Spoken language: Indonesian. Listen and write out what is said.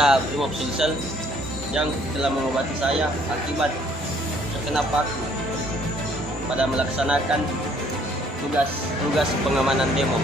kepada Brimob Sulsel yang telah mengobati saya akibat terkena paku pada melaksanakan tugas pengamanan demo.